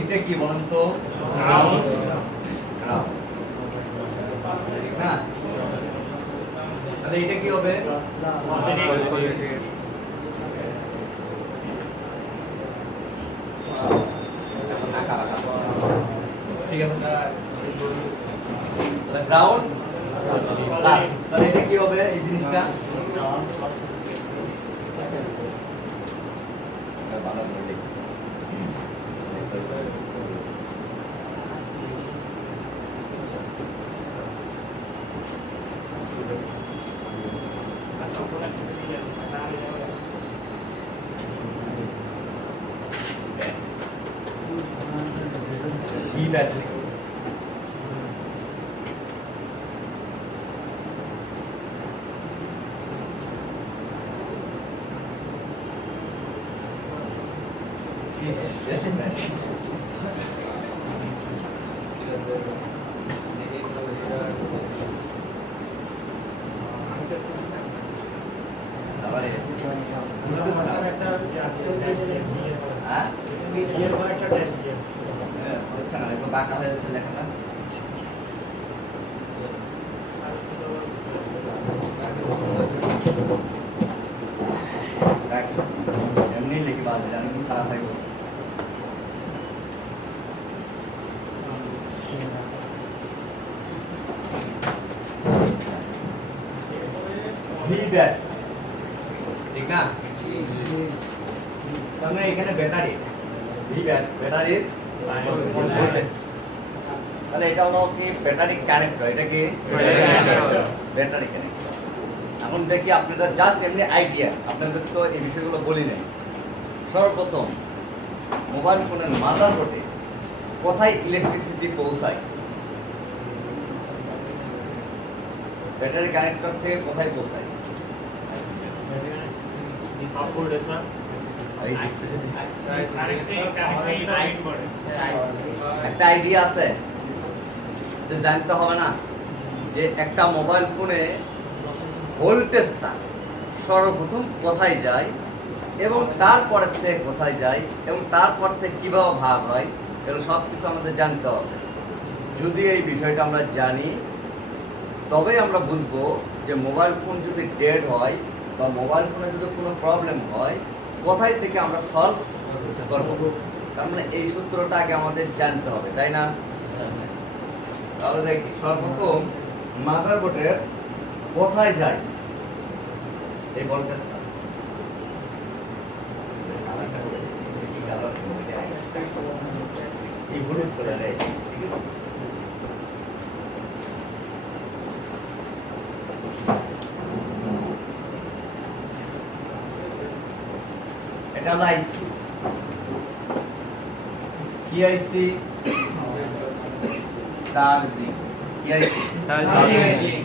এটা কি বলেন তো? গ্রাউন্ড। ঠিক না? তাহলে এটা কি হবে? ঠিক আছে, তাহলে গ্রাউন্ড প্লাস, তাহলে এটা কি হবে এই জিনিসটা? V ব্যাটারি বাঁকা হয়ে যাচ্ছে লেখাটা। এমনি লিখি বাদ জানি খারাপ থাকবে। ঠিক না? তাহলে এখানে ব্যাটারি ব্যাটারির ভোল্টেজ, তাহলে এটা হলো কি ব্যাটারি কানেক্টর। এটা কি ব্যাটারি কানেক্টর। এখন দেখি আপনাদের জাস্ট এমনি আইডিয়া, আপনাদের তো এই বিষয়গুলো বলি নাই। সর্বপ্রথম মোবাইল ফোনের মাদারবোর্ডে কোথায় ইলেকট্রিসিটি পৌঁছায়? ব্যাটারি কানেক্টর থেকে কোথায় পৌঁছায়? একটা আইডিয়া আছে, জানতে হবে না যে একটা মোবাইল ফোনে ভোল্টেজটা সর্বপ্রথম কোথায় যায় এবং তারপর থেকে কোথায় যায় এবং তারপর থেকে কিভাবে ভাগ হয়, এগুলো সব কিছু আমাদের জানতে হবে। যদি এই বিষয়টা আমরা জানি তবেই আমরা বুঝবো যে মোবাইল ফোন যদি ডেড হয় বা মোবাইল ফোনে যদি কোনো প্রবলেম হয় কোথায় থেকে আমরা সলভ করবো। তার মানে এই সূত্রটা আগে আমাদের জানতে হবে, তাই না? তাহলে দেখি সর্বপ্রথম মাদারবোর্ডের কোথায় যায় এই ভোল্টেজটা? এই হলুদ কালারে আছে, ঠিক আছে? এটা হলো আইসি। কি আইসি? চার্জিং। কি আইসি? চার্জিং।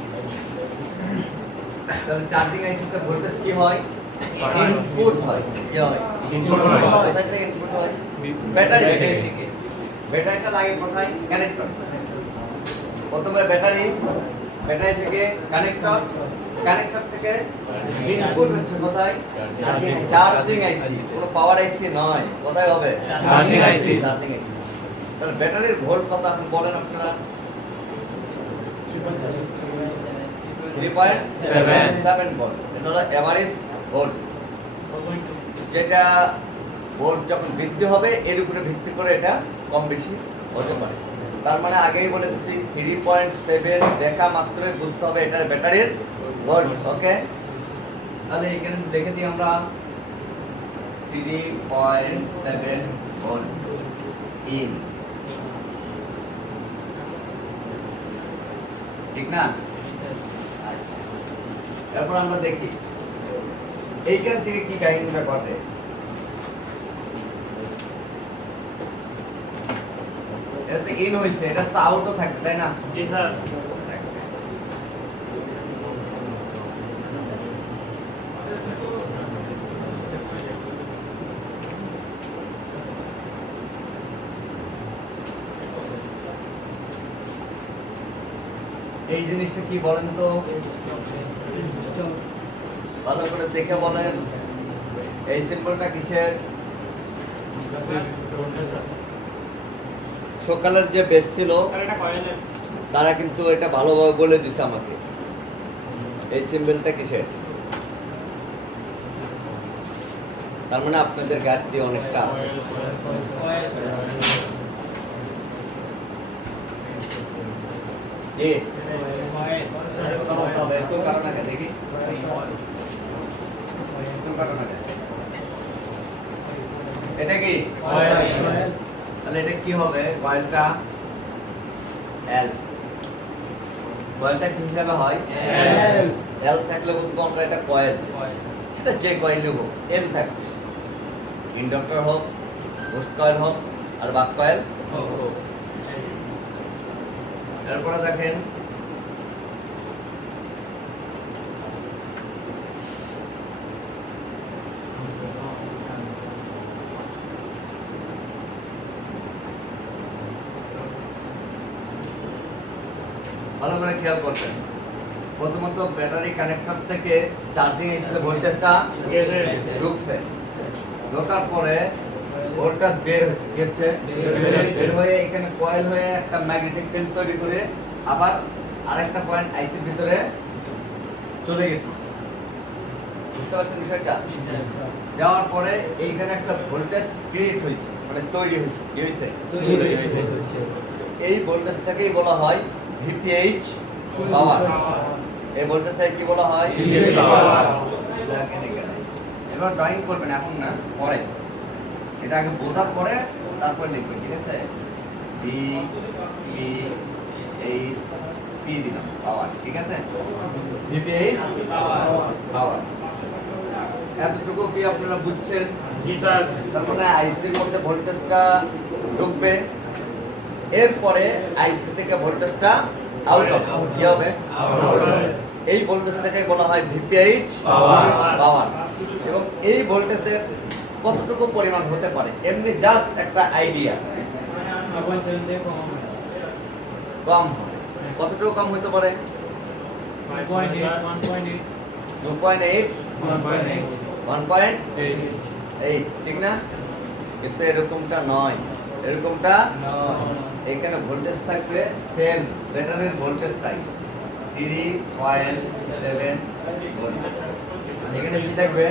তাহলে চার্জিং আইসিতে ভোল্টেজ কি হয়? ইনপুট হয়। কি হয়? ইনপুট হয়। কোথা থেকে ইনপুট হয়? ব্যাটারি থেকে। ব্যাটারিটা লাগে কোথায়? কানেক্টর। প্রথমে ব্যাটারি থেকে কানেক্টর, কানেক্টর থেকে ইনপুট হচ্ছে কোথায়? চার্জিং আইসি। কোনো পাওয়ার আইসি নয়, কোথায় হবে? চার্জিং আইসি। চার্জিং আইসি। তাহলে ব্যাটারির ভোল্ট কত আপনি বলেন আপনারা? 3.7 ভোল্ট। এটা হলো এভারেজ ভোল্ট। যেটা ভোল্ট যখন বৃদ্ধি হবে এর উপরে ভিত্তি করে এটা কম বেশি হতে পারে। তার মানে আগেই বলে দিচ্ছি 3.7 দেখা মাত্রই বুঝতে হবে এটার ব্যাটারির ভোল্ট। ওকে, তাহলে এখানে লিখে দিই আমরা 3.7 ভোল্ট ইন, ঠিক না? এরপর আমরা দেখি এইখান থেকে কি কাহিনীটা ঘটে। এটা তো ইন হইছে, এটা তো আউটও থাকবে, তাই না? জি স্যার। এই জিনিসটা কি বলেন তো? ভালো করে দেখে বলেন, এই সিম্বলটা কিসের? সকালের যে বেস ছিল তারা কিন্তু এটা ভালোভাবে বলে দিছে আমাকে। এই সিম্বলটা কিসের? তার মানে আপনাদের ঘাটতি অনেকটা আছে। এটা কি তাহলে এটা কি হবে? কয়েলটা এল, কয়েলটা কি হিসাবে হয়? এল থাকলে বুঝবো আমরা এটা কয়েল, সেটা যে কয়েলই হোক এল থাকবে, ইন্ডাক্টর হোক, বুস্ট কয়েল হোক আর বাক কয়েল হোক। এরপরে দেখেন ভালো করে খেয়াল করবেন। প্রথমত ব্যাটারি কানেক্টর থেকে চার্জিং এসে ভোল্টেজটা ঢুকছে, ঢোকার পরে ভোল্টেজ বের হচ্ছে, বের হয়ে এখানে কয়েল হয়ে একটা ম্যাগনেটিক ফিল্ড তৈরি করে আবার আরেকটা পয়েন্ট আইসির ভিতরে চলে গেছে। বুঝতে পারছেন বিষয়টা? যাওয়ার পরে এইখানে একটা ভোল্টেজ ক্রিয়েট হয়েছে, মানে তৈরি হয়েছে। কি হয়েছে? এই ভোল্টেজটাকেই বলা হয় ভিপিএইচ পাওয়ার। এই ভোল্টেজটাকে কি বলা হয়? ভিপিএইচ পাওয়ার। এবার ড্রয়িং করবেন, এখন না, পরে। এটা আগে বোঝার পরে তারপর লিখবেন, ঠিক আছে? ভি পি এইচ পি দিলাম, পাওয়ার, ঠিক আছে? ভিপিএইচ পাওয়ার। এতটুকু কি আপনারা বুঝছেন? জি স্যার। তারপরে আইসির মধ্যে ভোল্টেজটা ঢুকবে, এরপরে আইসি থেকে ভোল্টেজটা আউট হবে। কি হবে? এই ভোল্টেজটাকে বলা হয় ভিপিএইচ পাওয়ার। এবং এই ভোল্টেজের কতটুকু পরিমাণ হতে পারে এমনি জাস্ট একটা আইডিয়া। কম, কতটুকু কম হতে পারে? 2.8 1.8, ঠিক না? কিন্তু এরকমটা নয়, এরকমটা এখানে ভোল্টেজ থাকবে সেম ব্যাটারির ভোল্টেজটাই 3.7 ভোল্ট। এখানে কি থাকবে?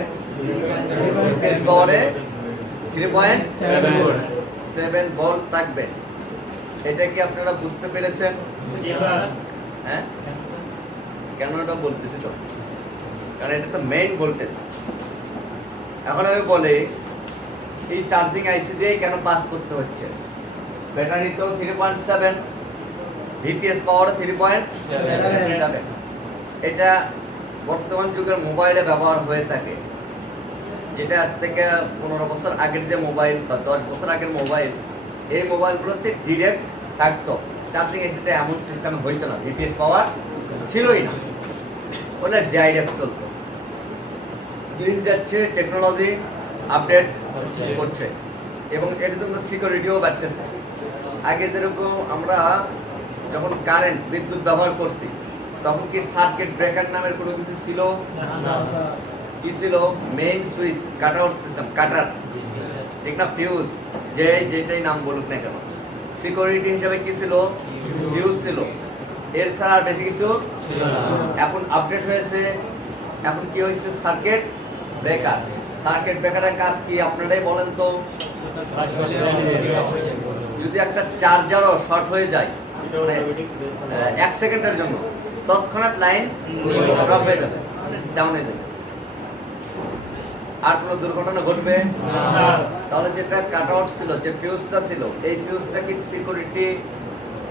ফেজ পাওয়ারে 3.7 ভোল্ট থাকবে। এটা কি আপনারা বুঝতে পেরেছেন? হ্যাঁ, কেন এটা বলতেছি তো, কারণ এটা তো মেইন ভোল্টেজ। এখন আমি বলি এই চার্জিং আইসি দিয়ে কেন পাস করতে হচ্ছে? ব্যাটারি তো 3.7, ভিপিএস পাওয়ার 3.7। এটা বর্তমান যুগের মোবাইলে ব্যবহার হয়ে থাকে, যেটা আজ থেকে 15 বছর আগের যে মোবাইল বা 10 বছর আগের মোবাইল, এই মোবাইলগুলোতে ডিরেক্ট থাকতো। চার্জিং এসিতে এমন সিস্টেম হইতো না, ভিপিএস পাওয়ার ছিলই না, ওটা ডাইরেক্ট চলতো। দিন যাচ্ছে, টেকনোলজি আপডেট করছে এবং এর জন্য সিকিউরিটিও বাড়তেছে। আগে যেরকম আমরা যখন কারেন্ট বিদ্যুৎ ব্যবহার করছি তখন কি সার্কিট ব্রেকার নামের কোনো কিছু ছিল? কি ছিল? Main switch, cut out system, cutter, ঠিক না? ফিউজ, যেটাই নাম বলুক না কেন, সিকিউরিটি হিসাবে কি ছিল? ফিউজ ছিল। এর ছাড়া আর বেশি কিছু ছিল না। এখন আপডেট হয়েছে, এখন কি হয়েছে? Circuit breaker. সার্কিট ব্রেকারের কাজ কি আপনারাই বলেন তো? যদি একটা চার্জারও শর্ট হয়ে যায় মানে 1 সেকেন্ডের জন্য, তৎক্ষণাৎ লাইন ড্রপ হয়ে যাবে, ডাউন হয়ে যাবে। আর কোনো দুর্ঘটনা ঘটবে? তাহলে যেটা কাট আউট ছিল, যে ফিউজটা ছিল, এই ফিউজটা কি সিকিউরিটি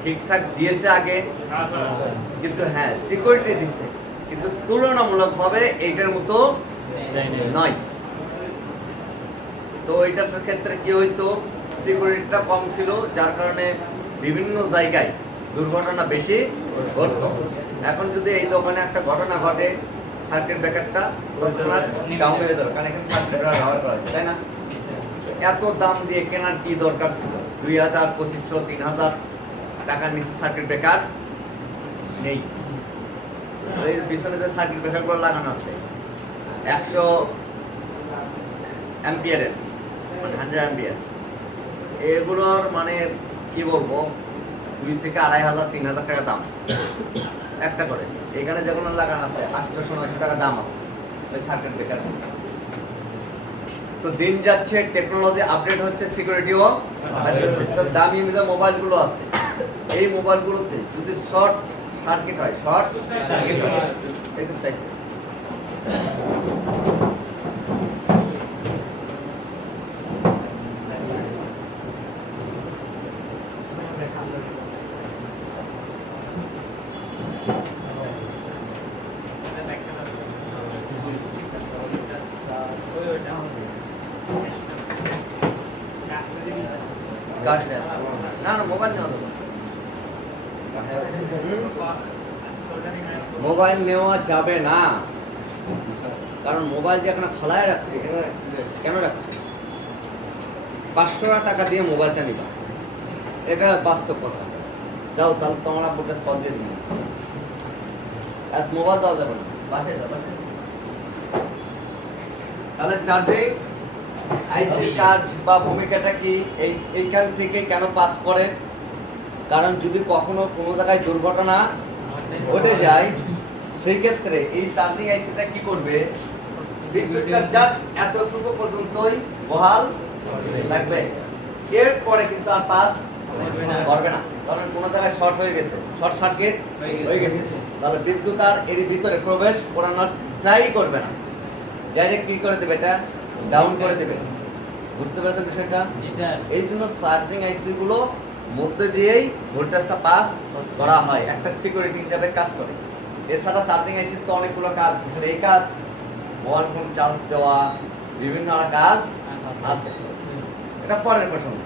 ঠিকঠাক দিয়েছে আগে? কিন্তু হ্যাঁ, সিকিউরিটি দিছে, কিন্তু তুলনামূলকভাবে এইটার মতো নয়। তো এইটার ক্ষেত্রে কি হইতো? সিকিউরিটিটা কম ছিল, যার কারণে বিভিন্ন জায়গায় দুর্ঘটনা বেশি ঘটত। এখন যদি এই দোকানে একটা ঘটনা ঘটে, সার্কিট ব্রেকারটা তৎক্ষণাৎ ডাউন হয়ে যাবে, কারণ এখানে সার্কিট ব্রেকার ব্যবহার করা হয়েছে, তাই না? এত দাম দিয়ে কেনার কি দরকার ছিল? 2000, 2500, 3000 টাকার নিচে সার্কিট ব্রেকার নেই। এই পিছনে যে সার্কিট ব্রেকারগুলো লাগানো আছে 100 অ্যাম্পিয়ারের, মানে 100 অ্যাম্পিয়ার, এগুলোর মানে কি বলবো 2 থেকে 2,500 3,000 টাকা দাম একটা করে। এখানে যেগুলো লাগানো আছে 800-900 টাকা দাম আছে ওই সার্কিট ব্রেকার। তো দিন যাচ্ছে, টেকনোলজি আপডেট হচ্ছে, সিকিউরিটিও তো দামি যে মোবাইলগুলো আছে এই মোবাইলগুলোতে যদি শর্ট সার্কিট হয়, শর্ট সার্কিট হয় একটু সাইকেল না না মোবাইল নেওয়া যাবে, মোবাইল নেওয়া যাবে না, কারণ মোবাইল যে এখানে ফালায় রাখছি, কেন রাখছি? 500 টাকা দিয়ে মোবাইলটা নিবা, এটা বাস্তব কথা। যাও তাহলে তোমার আব্বুর কাছে কল দিয়ে দিন, মোবাইল দেওয়া যাবে না, বাসায় যাও বাসায়। তাহলে চার্জিং আইসির কাজ বা ভূমিকাটা কি এইখান থেকে কেন পাস করে? কারণ যদি কখনো কোনো জায়গায় দুর্ঘটনা ঘটে যায় সেই ক্ষেত্রে এই চার্জিং আইসিটা কি করবে, বিদ্যুৎটা জাস্ট এতটুকু পর্যন্তই বহাল থাকবে, এরপরে কিন্তু আর পাস করবে না। কারণ কোনো জায়গায় শর্ট হয়ে গেছে, শর্ট সার্কিট হয়ে গেছে, তাহলে বিদ্যুৎ আর এর ভিতরে প্রবেশ করানোর ট্রাই করবে না, ডাইরেক্ট কি করে দেবে, এটা ডাউন করে দেবে। বুঝতে পারছেন বিষয়টা? এই জন্য চার্জিং আইসি গুলো মধ্যে দিয়েই ভোল্টেজটা পাস করা হয়, একটা সিকিউরিটি হিসাবে কাজ করে। এছাড়া চার্জিং আইসির তো অনেকগুলো কাজ, এই কাজ মোবাইল ফোন চার্জ দেওয়া, বিভিন্ন কাজ আছে, এটা পরের প্রসঙ্গ।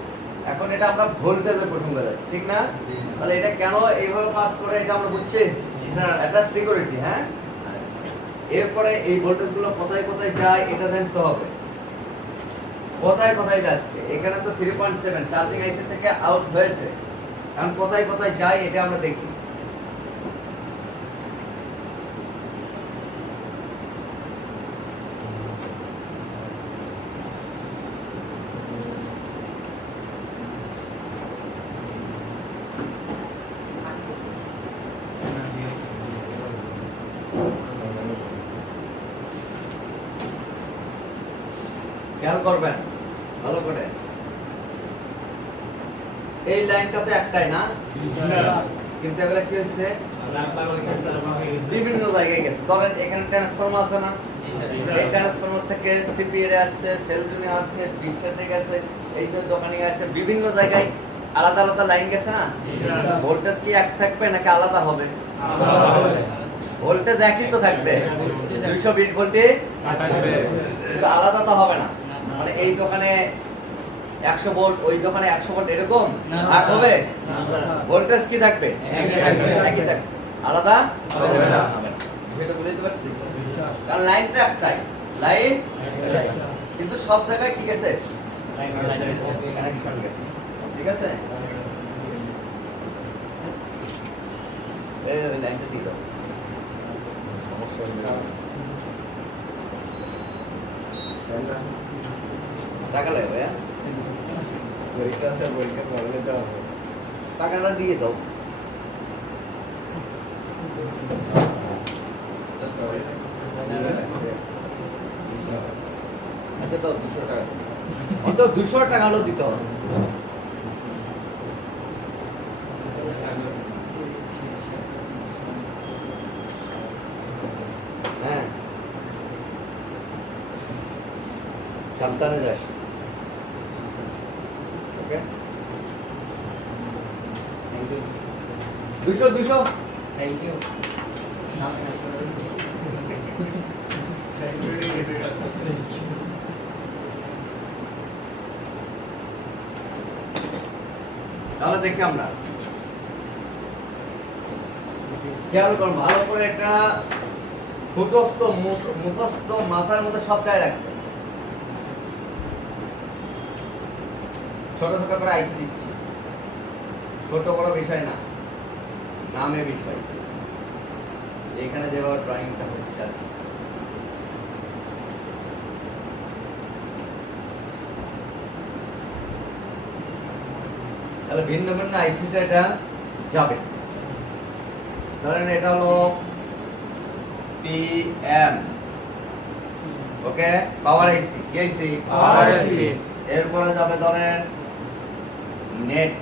এখন এটা আমরা ভোল্টেজের প্রসঙ্গে যাচ্ছি, ঠিক না? তাহলে এটা কেন এইভাবে পাস করে এটা আমরা বুঝছি, একটা সিকিউরিটি। হ্যাঁ, এরপরে এই ভোল্টেজ গুলো কোথায় কোথায় যায় এটা জানতে হবে, কোথায় কোথায় যাচ্ছে। এখানে তো 3.7 চার্জিং আইসি থেকে আউট হয়েছে, এখন কোথায় কোথায় যায় এটা আমরা দেখি। খেয়াল করবেন ভালো করে, এই লাইনটাতে একটাই না, কিন্তু এগুলো কি হচ্ছে বিভিন্ন জায়গায় গেছে। ধরেন এখানে ট্রান্সফরমার আছে না, এই ট্রান্সফরমার থেকে সিপিএ আসছে, সেলজুনে আসছে, বিশ্বাসে গেছে, এই যে দোকানে গেছে, বিভিন্ন জায়গায় আলাদা আলাদা লাইন গেছে না। ভোল্টেজ কি এক থাকবে নাকি আলাদা হবে? ভোল্টেজ একই তো থাকবে, 220 ভোল্টে, কিন্তু আলাদা তো হবে না। মানে এই দোকানে 100 ভোল্ট, ওই দোকানে 100 ভোল্ট, এরকম ভাগ হবে? ভোল্টেজ কি থাকবে? একই থাকবে, আলাদা হবে না। সেটা বুঝতে পারছিস? কারণ লাইন তো একটাই, লাইন কিন্তু সব জায়গায় কি গেছে, কানেকশন গেছে, ঠিক আছে? এই লাইনটা ঠিক আছে, সমস্যা টাকা লাগবে, টাকাটা দিয়ে দাও। আচ্ছা তো 200 টাকা, অন্তত 200 টাকা হলেও দিতে হবে। হ্যাঁ, সাবধানে যাস। ওকে, 200 থ্যাংক ইউ। তাহলে দেখি আমরা খেয়াল করুন ভালো করে, একটা ছোটস্থ মুখস্থ মাথার মধ্যে সব জায়গায় রাখতে। ছোট ছোট করে আইসি দিচ্ছি, ছোট বড় বিষয় না, নামে বিষয়। এখানে যেভাবে ড্রয়িংটা হচ্ছে আর কি। তাহলে ভিন্ন ভিন্ন আইসিতে এটা যাবে। ধরেন এটা হলো পিএম, ওকে, পাওয়ার আইসি, কি আইসি? পাওয়ার আইসি। এরপরে যাবে ধরেন নেট,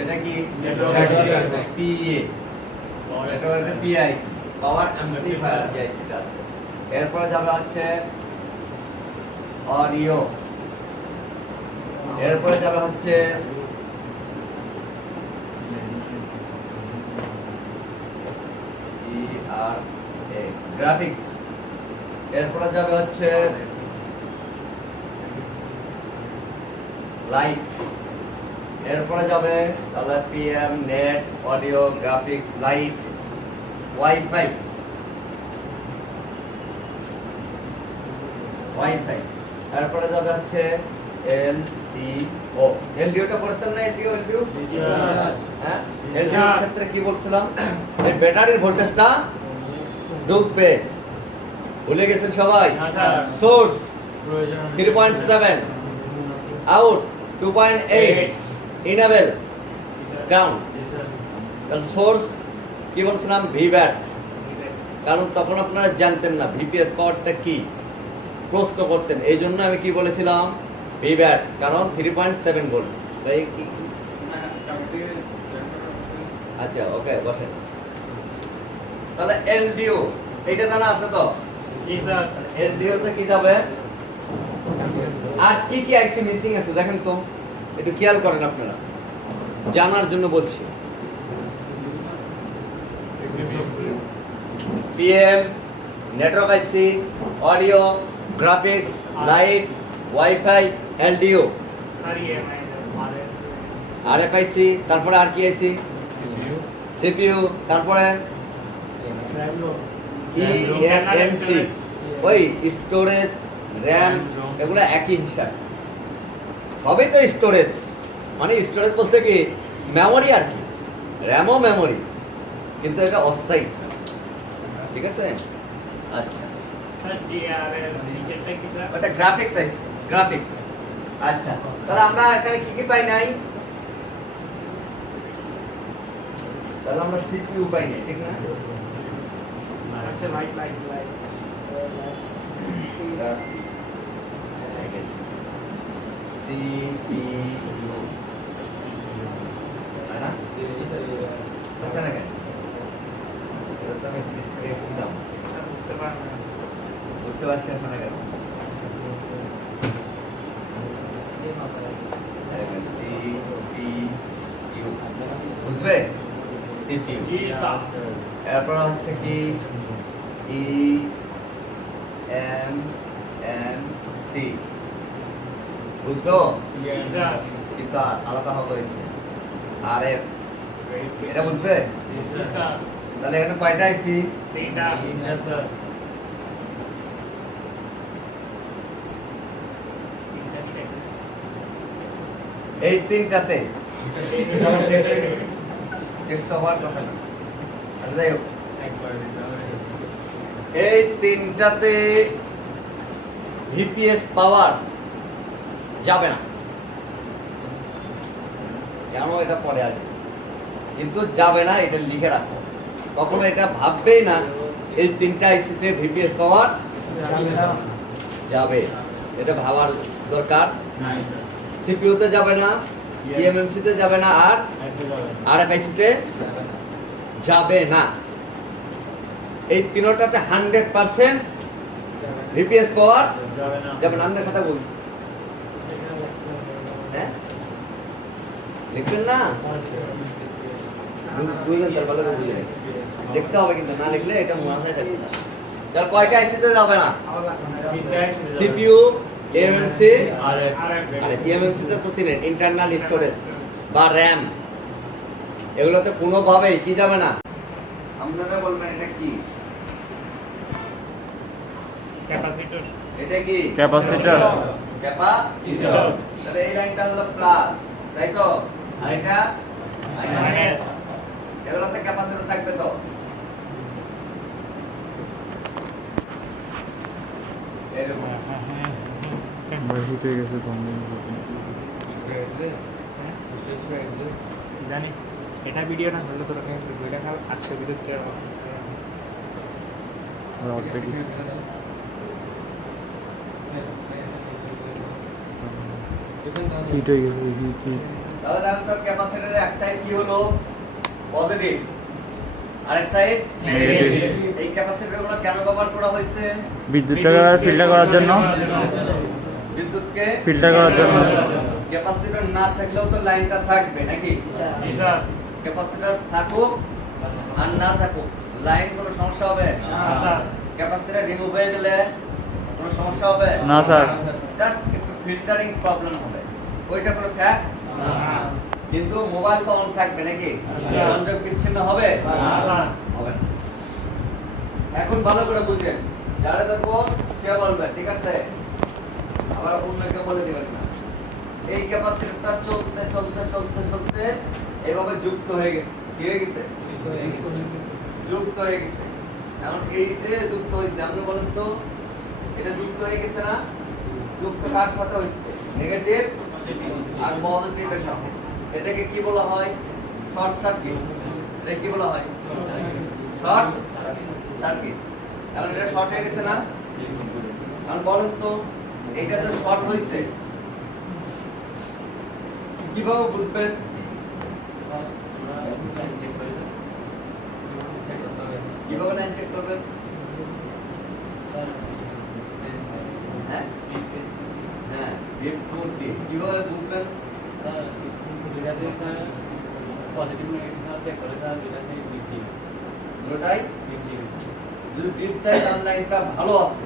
এটা কি? পিএ, এটা হচ্ছে পিআইসি, পাওয়ার অ্যাম্পলিফায়ার যে আইসিটা আছে। এরপরে যাবে হচ্ছে অডিও, এরপরে যাবে হচ্ছে গ্রাফিক্স, এরপরে যাবে হচ্ছে লাইট, এরপরে যাবে তাহলে PM, net, audio, graphics, light, wifi, wifi, এরপরে যাবে হচ্ছে এলডিও। এলডিওটা পড়েছেন না? এলডিও, এলডিও, হ্যাঁ, এলডিওর ক্ষেত্রে কি বলছিলাম? যে ব্যাটারির ভোল্টেজটা ঢুকবে, ভুলে গেছেন সবাই? Source 3.7, out 2.8, enable, ground. তাহলে সোর্স কি বলছিলাম? ভিব্যাট, কারণ তখন আপনারা জানতেন না ভিপিএস পাওয়ারটা কি, প্রশ্ন করতেন, এই জন্য আমি কি বলেছিলাম? ভিব্যাট, কারণ 3.7 ভোল্ট। তাই কি? আচ্ছা, ওকে, বসেন। তাহলে এলডিও এটা জানা আছে তো? এলডিও তে কি যাবে? আর কি কি আইসি মিসিং আছে দেখেন তো, একটু খেয়াল করেন আপনারা, জানার জন্য বলছি। PM, network IC, audio, graphics, light, WiFi, LDO, RFIC, তারপরে আর কি আইসি? সিপিইউ, তারপরে ইএনসি, ওই স্টোরেজ, র্যাম, এগুলো একই হিসাব, সবই তো স্টোরেজ। মানে স্টোরেজ বলতে কি মেমোরি আর কি, র্যামও মেমোরি, কিন্তু এটা অস্থায়ী, ঠিক আছে? আচ্ছা, ওটা গ্রাফিক্স আছে, গ্রাফিক্স। আচ্ছা, তাহলে আমরা এখানে কি কি পাই নাই? তাহলে আমরা সিপিইউ পাই নাই, ঠিক না? আচ্ছা, লাইট লাইট লাইট সিপিইউ, তাই না? আচ্ছা না কেন? এটা তো আমি দেখলাম, বুঝতে পারছেন না কেন? সিপিইউ বুঝবে? সিপিইউ, এরপর হচ্ছে কি ইএমসি, বুঝলো? কিন্তু আলাদা হবে হয়েছে আরএফ, এটা বুঝবে? তাহলে এখানে কয়টা আইসি? এই তিনটাতে টেক্সট হওয়ার কথা না। আচ্ছা, যাই হোক, এই তিনটাতে ভিপিএস পাওয়ার যাবে না, কেন? এটা পরে আসবে, কিন্তু যাবে না, এটা লিখে রাখো। কখনো এটা ভাববেই না এই তিনটা আইসিতে ভিপিএস পাওয়ার যাবে, এটা ভাবার দরকার। সিপিইউতে যাবে না, ইএমএমসিতে যাবে না, আর আরএফআইসিতে যাবে না। এই তিনটাতে 100% ভিপিএস পাওয়ার যাবে না। আমরা কথা বলি, হ্যাঁ, লিখবেন না? বুঝলেন? তার ভালো করে বুঝলেন, দেখতে হবে, কিন্তু না লিখলে এটা মাথায় থাকবে না। তাহলে কয়টা আইসিতে যাবে না? সিপিইউ, এমএমসি, আর এমএমসি তে তো চিনেন ইন্টারনাল স্টোরেজ বা র‍্যাম, এগুলোতে কোনোভাবেই কি যাবে না। আপনারা বলবেন এটা কি? ক্যাপাসিটর। এটা কি? ক্যাপাসিটর। ক্যাপাসিটর। তাহলে এই লাইনটা হলো প্লাস, তাই তো? আর এটা মাইনাস। এগুলোতে ক্যাপাসিটর থাকবে তো? এরকম হয়ে গেছে জানি এটা ভিডিও না হলে তো ভিডিওটা খাল আসছে বিদ্যুৎ কে তাহলে দেখো তো ক্যাপাসিটরের এক সাইড কি হলো পজিটিভ আরেক সাইড নেগেটিভ। এই ক্যাপাসিটরগুলো কেন ব্যবহার করা হয়েছে? বিদ্যুৎটাকে ফিল্টার করার জন্য, বিদ্যুৎকে ফিল্টার করার জন্য। ক্যাপাসিটর না থাকলেও তো লাইনটা থাকবে নাকি? জি স্যার ক্যাপাসিটর থাকুক আর না থাকুক লাইন কোনো সমস্যা হবে? স্যার ক্যাপাসিটর রিমুভ হয়ে গেলে কোনো সমস্যা হবে? না স্যার। জাস্ট একটু ফিল্টারিং প্রবলেম হবে, ওইটা কোনো ফ্যাক্ট। কিন্তু মোবাইল তো অন থাকবে নাকি? আচ্ছা। সংযোগ বিচ্ছিন্ন হবে? স্যার হবে না। এখন ভালো করে বুঝেন, যারা দেখবো সে বলবে ঠিক আছে, আবার অন্যকে বলে দিবেন না। এই ক্যাপাসিটরটা চলতে চলতে চলতে চলতে এভাবে যুক্ত হয়ে গেছে। কি হয়ে গেছে? যুক্ত হয়ে গেছে। এখন এইটা যুক্ত হয়েছে, আপনি বলেন তো এটা যুক্ত হয়ে গেছে না? যুক্ত কার সাথে হয়েছে? নেগেটিভ আর পজিটিভের সাথে। এটাকে কি বলা হয়? Short circuit. এটা কি বলা হয়? Short circuit. এখন এটা শর্ট হয়ে গেছে না? এখন বলেন তো এটা তো শর্ট হয়েছে, কিভাবে বুঝবেন? কিভাবে লাইন চেক করবেন? হ্যাঁ হ্যাঁ বিপ কোড দিয়ে কিভাবে বুঝবেন? দুটোটাই যদি বিপ দেয় তার লাইনটা ভালো আছে।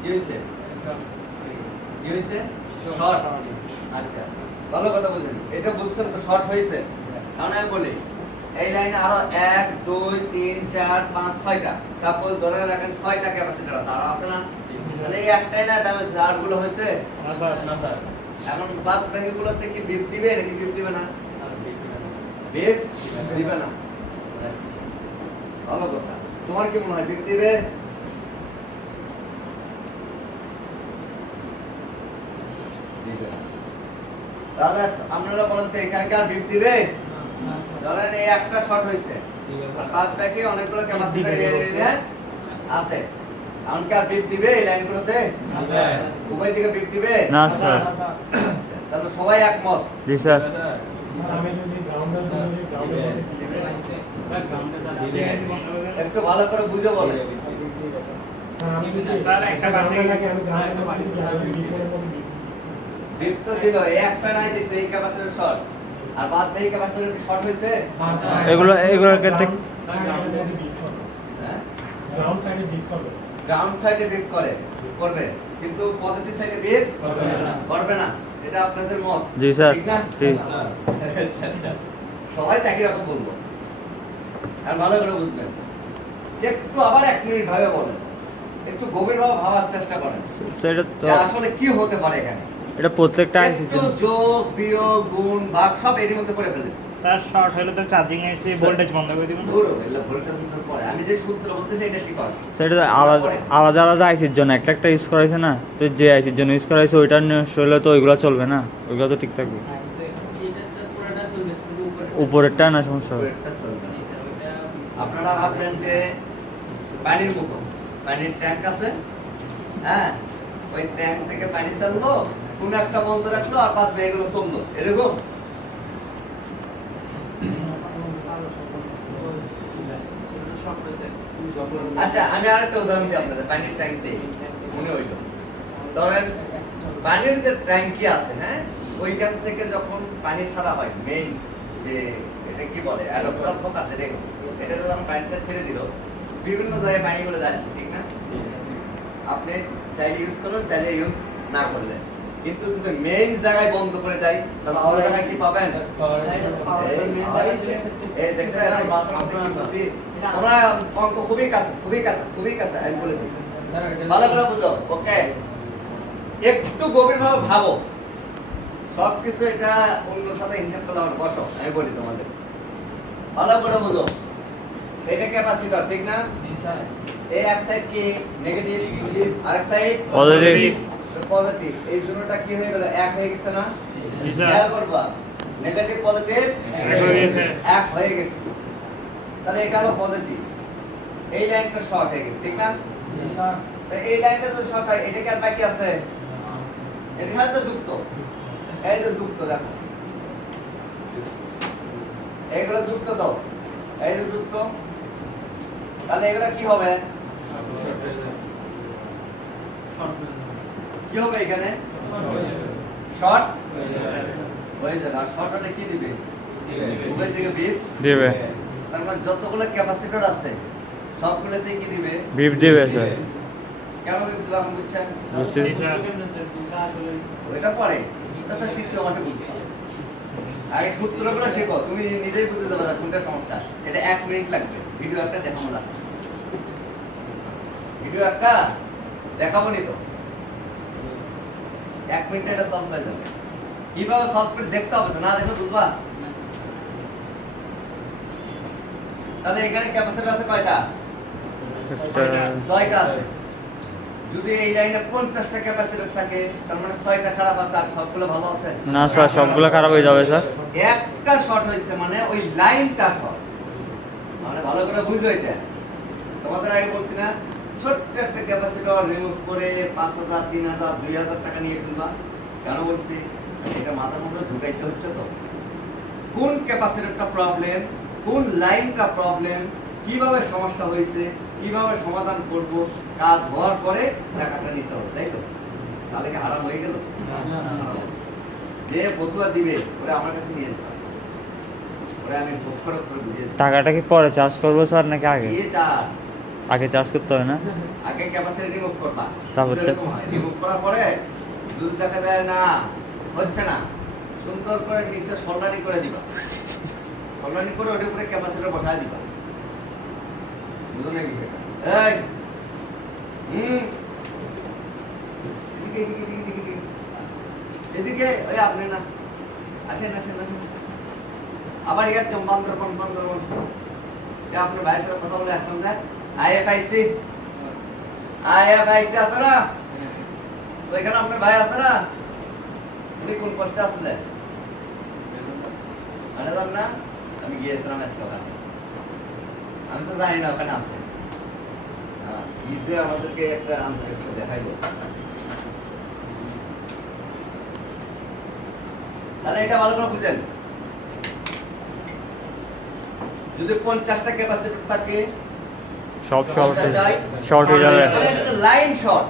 কি হয়েছে? কি হয়েছে? শর্ট। আচ্ছা ভালো কথা বুঝলেন, এটা বুঝছেন তো শর্ট হয়েছে। কারণ আমি বলি এই লাইনে আরো 1 2 3 4 5 6টা সাপোজ ধরে রাখেন 6টা ক্যাপাসিটর আছে, আর আছে না? তাহলে এই একটাই না ড্যামেজ, আরগুলো হয়েছে। এখন বাদ বাকিগুলোতে কি বিপ দিবে নাকি বিপ দিবে না? বিপ দিবে না। আচ্ছা ভালো কথা। তোমার কি মনে হয় বিপ দিবে? দিবে না। তাহলে আপনারা বলেন তো এখানে কি আর বিপ দিবে? ধরেন এই একটা শর্ট হয়েছে আর পাঁচ ব্যাকে অনেকগুলো ক্যাপাসিটর এরিয়া আছে, এখন কি আর বিপ দিবে এই লাইনগুলোতে? উভয় দিকে বিপ দিবে? না স্যার। তাহলে সবাই একমত? জি স্যার। একটু ভালো করে বুঝে বলে। স্যার একটা বিপ তো দিল, এই একটা নাই দিছে এই ক্যাপাসিটর শর্ট, আর বাদ বাকি ক্যাপাসিটর কি শর্ট হয়েছে? এগুলোর ক্ষেত্রে হ্যাঁ গ্রাউন্ড সাইডে বিট করবে। গ্রাউন্ড সাইডে বিপ করবে কিন্তু পজিটিভ সাইডে বিপ করবে না, এটা আপনাদের মত? জি স্যার। ঠিক না? জি। আচ্ছা আচ্ছা সবাই একই রকম বলবো, আর ভালো করে বুঝবেন। একটু আবার 1 মিনিট ভাবে বলেন, একটু গভীরভাবে ভাবার চেষ্টা করেন সেটা তো যে আসলে কি হতে পারে এখানে। এটা প্রত্যেকটা একটু যোগ বিয়োগ গুণ ভাগ সব এর মধ্যে করে ফেলেন। স্যার শর্ট হলে তো চার্জিং এসে ভোল্টেজ বন্ধ করে দিবেন। ধরো এগুলো ভোল্টেজ মধ্যে পড়ে, আমি যে সূত্র বলতেছি এটা শিখো। সেটা তো আলাদা আলাদা আলাদা আইসির জন্য একটা একটা ইউজ করাইছে না, তো যে আইসির জন্য ইউজ করাইছে ওইটার নষ্ট হলে তো ওইগুলো চলবে না, ওইগুলো তো ঠিক থাকবে। উপরেরটা না সমস্যা হবে। এটা চলবে না। আপনারা ভাবলেন যে পানির মতো, পানির ট্যাঙ্ক আছে, হ্যাঁ ওই ট্যাঙ্ক থেকে পানি ছাড়লো, কোন একটা বন্ধ রাখলো আর বাদ বাকি এগুলো চললো, এরকম? আচ্ছা আমি আরেকটা উদাহরণ দিই আপনাদের, পানির ট্যাঙ্ক দিয়ে মনে হইল। ধরেন পানির যে ট্যাঙ্কি আছে, হ্যাঁ ওইখান থেকে যখন পানি ছাড়া হয়, মেইন যে এটা কি বলে অ্যাডাপ্টার ফোক আছে দেখুন, এটা যখন পানিটা ছেড়ে দিল বিভিন্ন জায়গায় পানিগুলো যাচ্ছে, ঠিক না? আপনি চাইলে ইউজ করুন, চাইলে ইউজ না করলেন, কিন্তু যদি মেইন জায়গায় বন্ধ করে দেয় তাহলে অন্য জায়গায় কি পাবেন? এই দেখছেন এখন মাত্র কি বুদ্ধি? আমরা অঙ্ক খুবই কাছে খুবই কাছে খুবই কাছে, আমি বলে দিই ভালো করে বুঝো। ওকে একটু গভীরভাবে ভাবো, সবকিছু এটা অন্যর সাথে হিসাব করলে আমার বসো, আমি বলি তোমাদের ভালো করে বুঝো। এটা ক্যাপাসিটর, ঠিক না? এই এক সাইড কি নেগেটিভ আর এক সাইড পজিটিভ। পজিটিভ, এই দুটোটা কি হয়ে গেল? এক হয়ে গেছে না? জি স্যার। খেয়াল করবা, নেগেটিভ পজিটিভ এক হয়ে গেছে। এক হয়ে গেছে। তাহলে এটা হলো পজিটিভ, এই লাইনটা শর্ট হয়ে গেছে, ঠিক না? তো এই লাইনটা তো শর্ট হয়, এটা কি আর বাকি আছে? এর সাথে তো যুক্ত, এই যে যুক্ত, দেখো এইগুলো যুক্ত দাও, এই যে যুক্ত, তাহলে এগুলো কি হবে? কি হবে এখানে? শর্ট হয়ে যাবে। আর শর্ট হলে কি দিবে? উভয় দিকে বিপ দিবে, তার মানে যতগুলো ক্যাপাসিটর আছে সবগুলোতে কি দিবে? বিপ দিবে স্যার। কেন বিপ দিলাম বুঝছেন? বুঝছি। জি স্যার। ওইটা পরে, তাতে তৃতীয় মাসে বুঝতে হবে। আগে সূত্রগুলো শেখো, তুমি নিজেই বুঝতে পারবে কোনটা সমস্যা। এটা 1 মিনিট লাগবে, ভিডিও একটা দেখাবো না, ভিডিও একটা দেখাবো নি তো, 1 মিনিটে এটা সলভ হয়ে যাবে। কিভাবে সলভ করে দেখতে হবে তো, না দেখলে বুঝবা? তাহলে এখানে ক্যাপাসিটর আছে কয়টা? 6টা আছে। যদি এই লাইনে 50টা ক্যাপাসিটর থাকে, তার মানে 6টা খারাপ আছে আর সবগুলো ভালো আছে। না স্যার, সবগুলো খারাপ হয়ে যাবে স্যার। একটা শর্ট হয়েছে মানে ওই লাইনটা শর্ট, মানে ভালো করে বুঝো এটা। তোমাদের আগে বলছি না, ছোট্ট একটা ক্যাপাসিটর রিমুভ করে 5,000, 3,000, 2,000 টাকা নিয়ে ফেলবা। কেন বলছি? এটা মাথার মধ্যে ঢুকাইতে হচ্ছে তো, কোন ক্যাপাসিটরটা প্রবলেম, কোন লাইনটা প্রবলেম, কিভাবে সমস্যা হয়েছে, কিভাবে সমাধান করব, কাজ হওয়ার পরে টাকাটা নিতে হবে, তাই তো? তাহলে কি হারাম হয়ে গেল? যে ফতুয়া দিবে ওরা আমার কাছে নিয়ে যেতে হবে, ওরা আমি অক্ষর অক্ষর বুঝিয়ে দেব। টাকাটা কি পরে চার্জ করবো স্যার নাকি আগে? দিয়ে চার্জ, আগে চার্জ করতে হবে না? আগে ক্যাপাসিটি রিমুভ করবা, তারপর যদি এরকম হয়, রিমুভ করার পরে যদি দেখা যায় না হচ্ছে না, সুন্দর করে নিচে সোল্ডারিং করে দিবা, সোল্ডারিং করে ওটার উপরে ক্যাপাসিটর বসায় দিবা। বুঝো নাকি? এই এদিকে এদিকে এদিকে এদিকে এদিকে, ওই আপনি না, আসেন আসেন আসেন। আবার ইয়ার বান্দরবন বান্দরবন, আপনার ভাইয়ের সাথে কথা বলে আসলাম যে আইএফআইসি আছে না, তো এখানে আপনার ভাই আছে না, উনি কোন পোস্টে আছে? মানে জান না, আমি গিয়েছিলাম আজকে ওখানে, আমি তো জানি না ওখানে আছে। ইজে আমাদেরকে একটা আন্তরিক দেখাইলো। তাহলে এটা ভালো করে বুঝেন, যদি 50টা ক্যাপাসিটর থাকে সব শর্ট শর্ট হয়ে যাবে। লাইন শর্ট,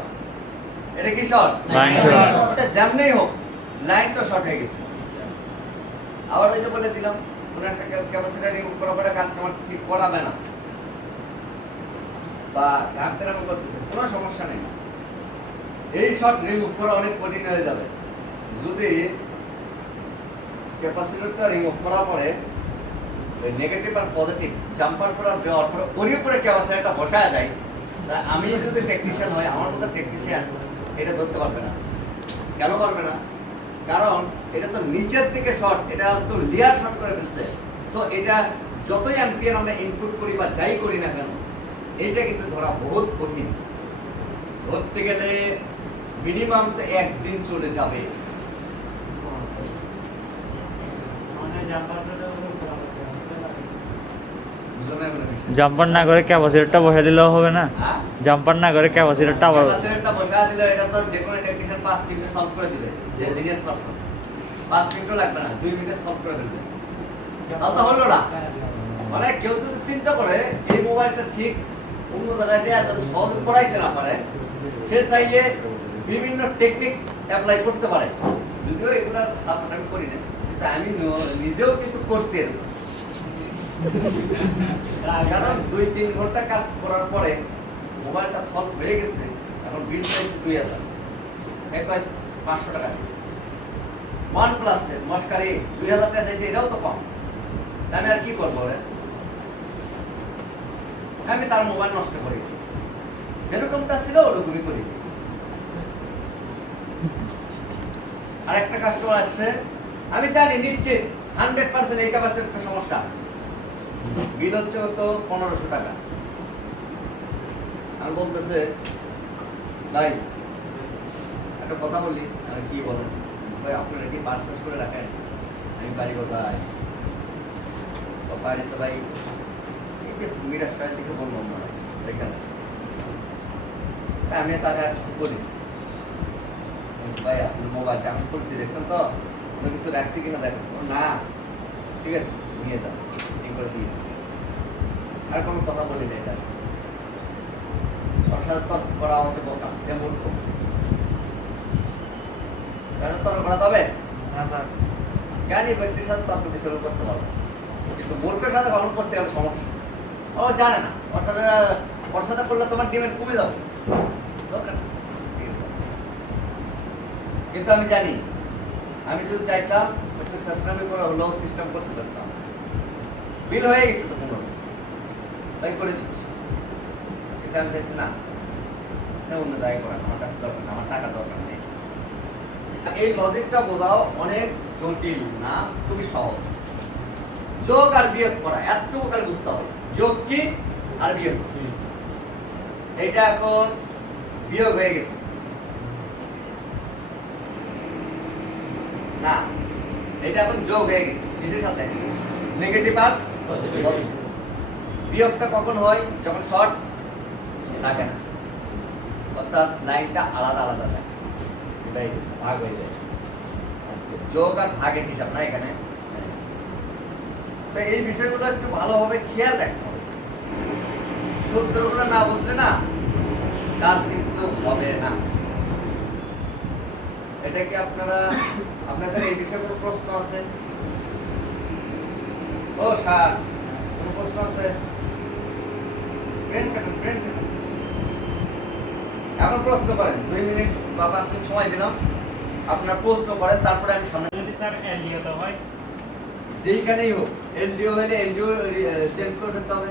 এটা কি শর্ট? Line short. এটা যেমনই হোক লাইন তো শর্ট হয়ে গেছে। আবার ওই যে বলে দিলাম, কোন একটা ক্যাপাসিটর রিমুভ করার পরে কাস্টমার ঠিক করাবে না বা ঘাটতে রাখো করতেছে, কোনো সমস্যা নেই। এই শর্ট রিমুভ করা অনেক কঠিন হয়ে যাবে যদি ক্যাপাসিটরটা রিমুভ করার পরে নেগেটিভ আর পজিটিভ জাম্পার করে দেওয়ার পরে ওর উপরে ক্যাপাসিটরটা বসায় যায়। আমি যদি টেকনিশিয়ান হয়, আমার মতো টেকনিশিয়ান এটা ধরতে পারবে না। কেন পারবে না? কারণ এটা তো নিচের দিকে শর্ট, এটা তো লেয়ার শর্ট করে ফেলছে। সো এটা যতই অ্যাম্পিয়ার আমরা ইনপুট করি বা যাই করি না কেন, এইটা কিন্তু ধরা বহুত কঠিন। ধরতে গেলে মিনিমাম তো 1 দিন চলে যাবে। জাম্পার না করে ক্যাপাসিটরটা বসে দিলেও হবে না? হ্যাঁ? জাম্পার না করে ক্যাপাসিটরটা আবার ক্যাপাসিটরটা বসায় দিলে এটা তো যে কোনো টেকনিশিয়ান 5 মিনিটে সলভ করে দিবে। যে জিনিয়াস পারসন 5 মিনিটও লাগবে না, 2 মিনিটে সলভ করে ফেলবে। তাও তো হলো না। মানে কেউ যদি চিন্তা করে এই মোবাইলটা ঠিক অন্য জায়গায় দিয়ে এত সহজে পড়াইতে না পারে, সে চাইলে বিভিন্ন টেকনিক অ্যাপ্লাই করতে পারে। যদিও এগুলোর সাপোর্ট আমি করি না, কিন্তু আমি নিজেও কিন্তু করছি এরকম। কারণ 2-3 ঘন্টা কাজ করার পরে মোবাইলটা সলভ হয়ে গেছে, এখন বিল চাইছে 2000, একবার 500 টাকা। OnePlus এর মস্কারি 2000 টাকা চাইছে, এটাও তো কম। আমি আর কি করবো রে? আমি তার মোবাইল নষ্ট করি, যেরকমটা ছিল ওরকমই করে দিচ্ছি। আর একটা কাস্টমার আসছে, আমি জানি নিশ্চিত 100% এই ক্যাপাসিটির একটা সমস্যা, বিল হচ্ছে তো 1500 টাকা। আমি বলতেছে ভাই একটা কথা বলি, কি বলেন ভাই, আপনারা কি পাস শেষ করে রাখেন? আমি বাড়ি কোথায়? বাড়ি তো ভাই এই যে মিরাজ সাহেব দিকে বললাম না এখানে, আমি তারা আর কিছু বলি ভাই, আপনার মোবাইলটা আমি খুলছি দেখছেন তো, কোনো কিছু রাখছি কিনা দেখেন। না ঠিক আছে, নিয়ে যান, ঠিক করে দিয়ে আর কোনো কথা বলি না। এটা ওর সাথে তর্ক করা আমাকে বোকা, এটা মূর্খ। কারণ তর্ক করা তবে হ্যাঁ স্যার, জ্ঞানী ব্যক্তির সাথে তর্ক বিতর্ক করতে পারবে, কিন্তু মূর্খের সাথে গঠন করতে গেলে সমস্যা। ও জানে না, ওর সাথে করলে তোমার ডিমেন্ড কমে যাবে, দরকার নেই। কিন্তু আমি জানি, আমি যদি চাইতাম একটু সিস্টেমে করে হলেও সিস্টেম করতে পারতাম। বিল হয়ে গেছে তো 15, তাই করে দিচ্ছি। কিন্তু আমি চাইছি না, অন্য জায়গায় করেন, আমার কাছে দরকার না, আমার টাকা দরকার নেই। এই লজিকটা বোঝাও অনেক জটিল না, খুবই সহজ। যোগ আর বিয়োগ করা এতটুকু খালি বুঝতে হবে, যোগ কি আর বিয়োগ কি। এটা এখন বিয়োগ হয়ে গেছে না, এটা এখন যোগ হয়ে গেছে কিসের সাথে? নেগেটিভ আর পজিটিভ। বিয়োগটা কখন হয়? যখন শর্ট থাকে না, অর্থাৎ লাইনটা আলাদা আলাদা থাকে, এটাই ভাগ হয়ে যায়। যোগ আর ভাগের হিসাব না এখানে। তো এই বিষয়গুলো একটু ভালোভাবে খেয়াল রাখতে হবে, সূত্রগুলো না বুঝলে না কাজ কিন্তু হবে না। এটা কি আপনাদের এই বিষয়ে কোনো প্রশ্ন আছে? ও স্যার, কোনো প্রশ্ন আছে? এখন প্রশ্ন করেন, 2 মিনিট বা 5 মিনিট সময় দিলাম, আপনার প্রশ্ন করেন, তারপরে আমি সামনে। যদি স্যার এলডিও তো হয়, যেইখানেই হোক, এলডিও হলে এলডিও চেঞ্জ করে ফেলতে হবে,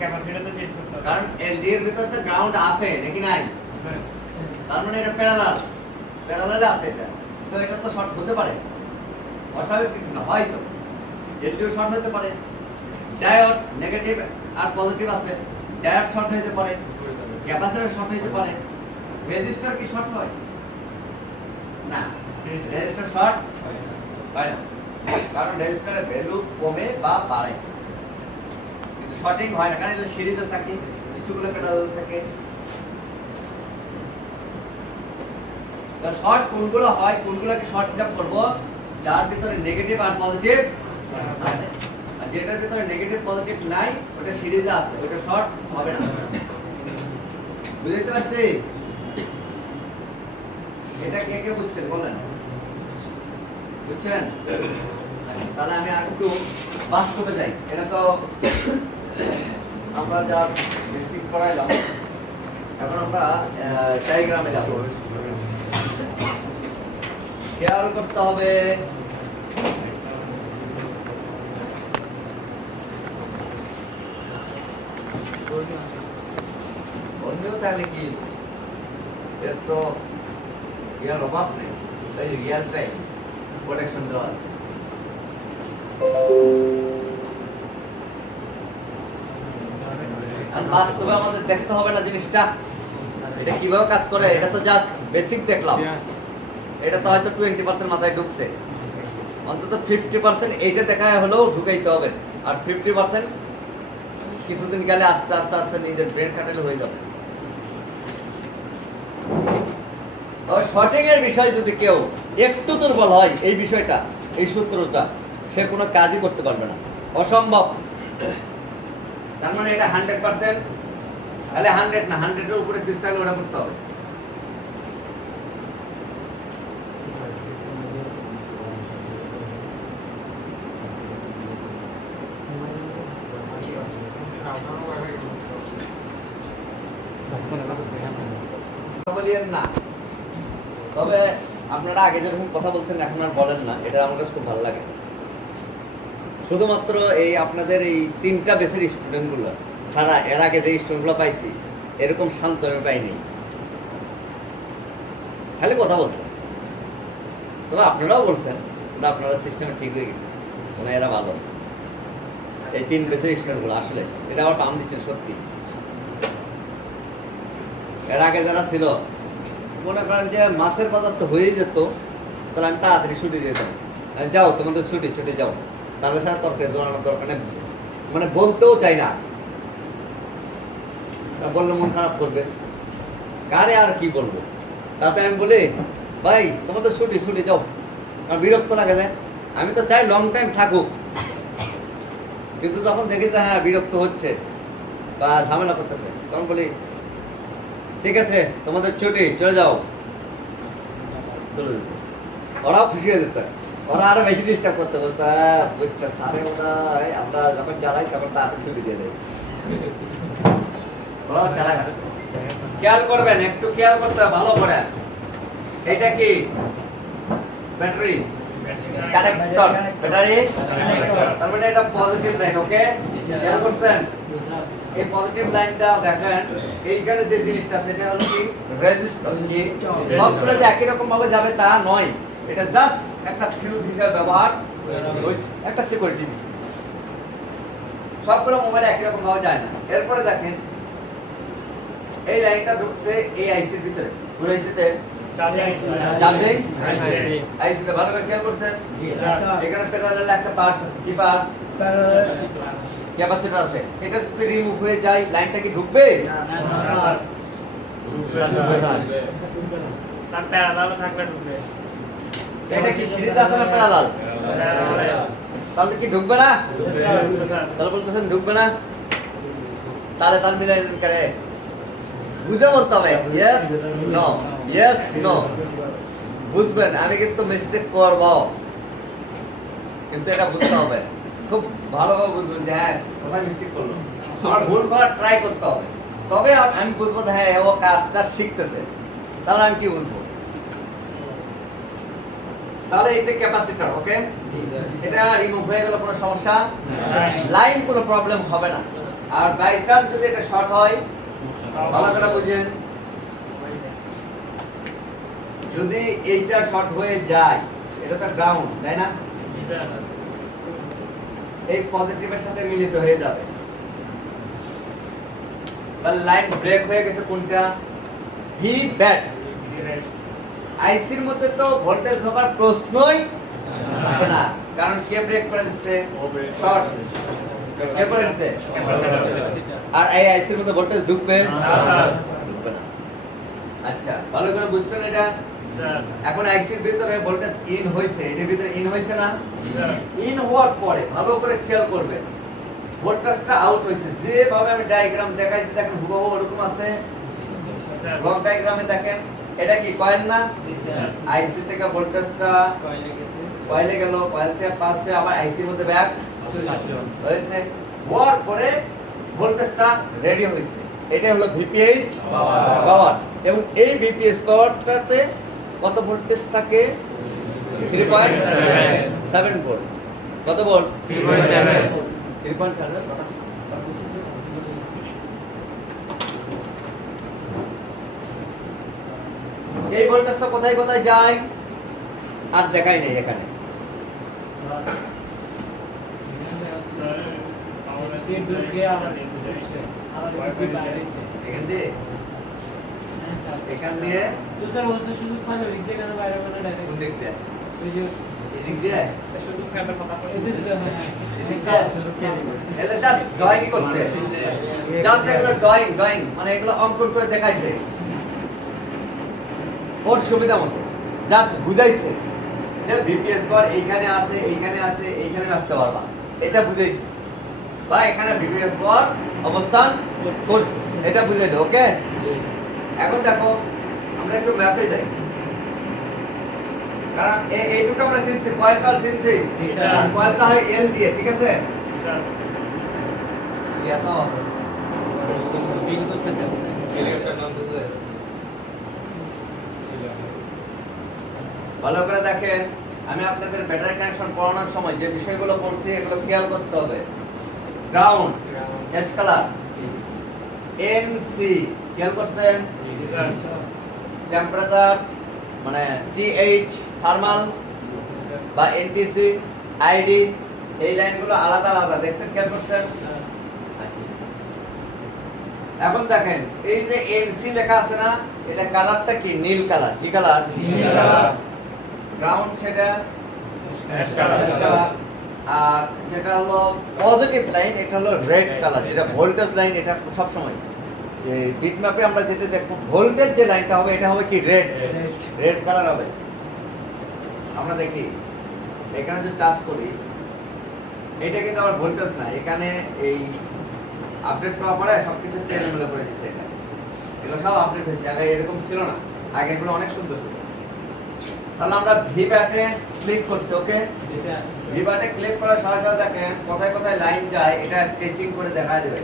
ক্যাপাসিটি তো চেঞ্জ করতে হবে। কারণ এলডিও এর ভিতরে তো গ্রাউন্ড আছে নাকি নাই? স্যার, তার মানে এটা প্যারালালে আছে এটা, সো এটা তো শর্ট হতে পারে, অস্বাভাবিক কিছু না, হয়তো এলডিও শর্ট হতে পারে। ডায়োড নেগেটিভ আর পজিটিভ আছে, ডায়োড শর্ট হতে পারে, ক্যাপাসিটর শর্ট হতে পারে। রেজিস্টার কি শর্ট হয়? না, রেজিস্টার শর্ট হয় না, কারণ রেজিস্টারের ভ্যালু কমে বা বাড়ে, কিন্তু শর্টিং হয় না, কারণ এটা সিরিজে থাকে, কিছুগুলো প্যারালাল থাকে। তো শর্ট কোনগুলো হয়, কোনগুলোকে শর্ট হিসাব করব? যার ভিতরে নেগেটিভ আর পজিটিভ আছে, আর যেটার ভিতরে নেগেটিভ পজিটিভ নাই ওটা সিরিজে আছে, ওটা শর্ট হবে না। বুঝতে পারছি? এটা কে কে বুঝছেন বলেন? বুঝছেন? তাহলে আমি আর একটু বাস্তবে যাই। এটা তো আমরা জাস্ট বেসিক পড়াইলাম, এখন আমরা ডায়াগ্রামে যাব। খেয়াল করতে হবে অন্যও তাহলে কি, এর তো রিয়াল অভাব নেই, তাই রিয়াল টাইম প্রোটেকশন দেওয়া আছে। আর বাস্তবে আমাদের দেখতে হবে না জিনিসটা, এটা কিভাবে কাজ করে, এটা তো জাস্ট বেসিক দেখলাম, এটা তো হয়তো 20% মাথায় ঢুকছে, অন্তত 50% এইটা দেখায় হলেও ঢুকাইতে হবে, আর 50% কিছুদিন গেলে আস্তে আস্তে আস্তে নিজের ব্রেন কাটালে হয়ে যাবে। তবে শর্টিং এর বিষয় যদি কেউ একটু দুর্বল হয় এই বিষয়টা, এই সূত্রটা, সে কোনো কাজই করতে পারবে না, অসম্ভব। তার মানে এটা 100%, তাহলে 100 না, 100-এর উপরে ক্রিস্টাল ওটা করতে হবে। বলিয়েন না, তবে আপনারা আগে যেরকম কথা বলতেন এখন আর বলেন না, এটা আমার কাছে খুব ভালো লাগে। শুধুমাত্র এই আপনাদের এই 3টা বেসের স্টুডেন্টগুলো ছাড়া এর আগে যে স্টুডেন্টগুলো পাইছি এরকম শান্ত আমি পাইনি, খালি কথা বলতেন। তবে আপনারাও বলছেন না, আপনারা সিস্টেমে ঠিক হয়ে গেছে, মানে এরা ভালো। এই 3 বেসের স্টুডেন্টগুলো আসলে এটা আমার পাম দিচ্ছেন সত্যি। এর আগে যারা ছিল মনে করেন যে মাছের বাজার তো হয়েই যেত, তাহলে আমি তাড়াতাড়ি ছুটি দিয়ে দিতাম, যাও তোমাদের ছুটি ছুটি যাও, তাদের সাথে তর্কে জড়ানোর দরকার নেই, মানে বলতেও চাই না, বললে মন খারাপ করবে, কারে আর কি বলবো। তাতে আমি বলি ভাই তোমাদের ছুটি ছুটি যাও, আর বিরক্ত লাগে যায়। আমি তো চাই লং টাইম থাকুক, কিন্তু যখন দেখি যে হ্যাঁ বিরক্ত হচ্ছে বা ঝামেলা করতেছে, তখন বলি ঠিক আছে তোমাদের ছুটি চলে যাও, চলে যেত। ওরাও খুশি হয়ে যেত, ওরা আরো বেশি ডিস্টার্ব করতে বলতো বুঝছে সারে ওরা আমরা যখন চালাই তখন তাড়াতাড়ি ছুটি দিয়ে দেয়, ওরাও চালা গেছে। খেয়াল করবেন, একটু খেয়াল করতে হবে ভালো করে। এটা কি ব্যাটারি কানেক্টর, ব্যাটারি তার মানে এটা পজিটিভ লাইন, ওকে খেয়াল করছেন? এই পজিটিভ লাইনটা দেখেন, এইখানে যে জিনিসটা আছে এটা হলো কি রেজিস্টর। সবসময় যে একই রকম ভাবে যাবে তা নয়, এটা জাস্ট একটা ফিউজ হিসেবে ব্যবহার হয়েছে, একটা সিকিউরিটি দিচ্ছে। সবগুলো মোবাইলে একই রকম ভাবে যায় না। এরপরে দেখেন এই লাইনটা ঢুকছে এই আইসির ভিতরে, পুরো আইসিতে চার্জিং আইসিতে, ভালো করে খেয়াল করছেন? এখানে প্যারালাল একটা পার্টস আছে, কি পার্টস? ক্যাপাসিটর আছে। এটা যদি রিমুভ হয়ে যায় লাইনটা কি ঢুকবে? তার প্যারালাল থাকলে ঢুকবে। এটা কি সিরিজ আছে না প্যারালাল? তাহলে কি ঢুকবে না? তাহলে বলতেছেন ঢুকবে না, তাহলে তার মিলাই করে বুঝে বলতে হবে ইয়েস নো, ইয়েস নো, বুঝবেন। আমি কিন্তু মিস্টেক করব, কিন্তু এটা বুঝতে হবে, খুব ভালোভাবে বুঝবেন যে হ্যাঁ কোথায় মিস্টেক করলো, আমার ভুল করার ট্রাই করতে হবে, তবে আমি বুঝবো যে হ্যাঁ ও কাজটা শিখতেছে, তাহলে আমি কি বুঝবো। তাহলে এটা ক্যাপাসিটর, ওকে, এটা রিমুভ হয়ে গেল কোনো সমস্যা, লাইন কোনো প্রবলেম হবে না। আর বাই চান্স যদি এটা শর্ট হয়, ভালো করে বুঝেন, যদি এইটা শর্ট হয়ে যায়, এটা তো গ্রাউন্ড তাই না, এই পজিটিভের সাথে মিলিত হয়ে যাবে, তাহলে লাইন ব্রেক হয়ে গেছে কোনটা, ভি ব্যাট। আইসির মধ্যে তো ভোল্টেজ ঢোকার প্রশ্নই আসে না, কারণ কে ব্রেক করে দিচ্ছে, শর্ট কে করে দিচ্ছে, আর এই আইসির মধ্যে ভোল্টেজ ঢুকবে ঢুকবে না। আচ্ছা ভালো করে বুঝছেন এটা? এখন আইসির ভিতরে ভোল্টেজ ইন হইছে, এর ভিতরে ইন হইছে না, ইন হওয়ার পরে ভালো করে খেয়াল করবে ভোল্টেজটা আউট হইছে, যেভাবে আমি ডায়াগ্রাম দেখাইছি দেখেন হুবহু ওরকম আছে, ব্লক ডায়াগ্রামে দেখেন এটা কি কয়েল না, আইসি থেকে ভোল্টেজটা কয়েলে গেল, কয়েল থেকে পাস হয়ে আবার আইসির মধ্যে ব্যাক হয়েছে, হওয়ার পরে ভোল্টেজটা রেডি হয়েছে, এটা হলো ভিপিএইচ পাওয়ার। এবং এই ভিপিএইচ পাওয়ারটাতে কত ভোল্টেজ থাকে, 3.7 ভোল্ট। কত ভোল্ট? 3.7। এই ভোল্টেজটা কোথায় কোথায় যায় আর দেখাই নেই এখানে, এখান দিয়ে কোন দিক দিয়ে? এদিক দিয়ে? এগুলো জাস্ট ড্রয়িং করছে, জাস্ট এগুলো ড্রয়িং মানে এগুলো অঙ্কন করে দেখাইছে ওর সুবিধা মতো, জাস্ট বুঝাইছে যে ভিপিএস পাওয়ার এইখানে আছে, এইখানে আছে, এইখানে রাখতে পারবা, এটা বুঝাইছে, বা এখানে ভিপিএস পাওয়ার অবস্থান করছে, এটা বুঝাইলো। ওকে, এখন দেখো আমরা একটু ম্যাপে যাই, কারণ এইটুকু আমরা চিনছি, কয়েলটা চিনছি, কয়েলটা হয় এল দিয়ে, ঠিক আছে? ভালো করে দেখেন, আমি আপনাদের ব্যাটারি কানেকশন করানোর সময় যে বিষয়গুলো বলছি এগুলো খেয়াল করতে হবে। গ্রাউন্ড এস কালার, এনসি খেয়াল করছেন, টেম্পারেচার মানে টিএইচ থার্মাল বা এনটিসি, আইডি, এই লাইনগুলো আলাদা আলাদা দেখছেন, খেয়াল করছেন? এখন দেখেন এই যে এনসি লেখা আছে না, এটা কালারটা কি নীল কালার, কি কালার? নীল কালার। গ্রাউন্ড সেটা অ্যাশ কালার। আর যেটা হলো পজিটিভ লাইন এটা হলো রেড কালার, যেটা ভোল্টেজ লাইন। এটা সব সময় যে বিটম্যাপে আমরা যেটা দেখব ভোল্টেজ যে লাইনটা হবে এটা হবে কি রেড কালার হবে। আমরা দেখি এখানে যদি টাচ করি এটা কিন্তু আমার ভোল্টেজ না, এখানে এই আপডেট করার পরে সবকিছু টেনে করে দিয়েছে। এগুলো সব আপডেট হয়েছে, আগে এরকম ছিল না, আগে এগুলো অনেক সুন্দর ছিল। তাহলে আমরা ভি ব্যাটে ক্লিক করছি, ওকে। ভি ব্যাটে ক্লিক করার সাথে সাথে দেখেন কোথায় কোথায় লাইন যায় এটা টেচিং করে দেখা দেবে।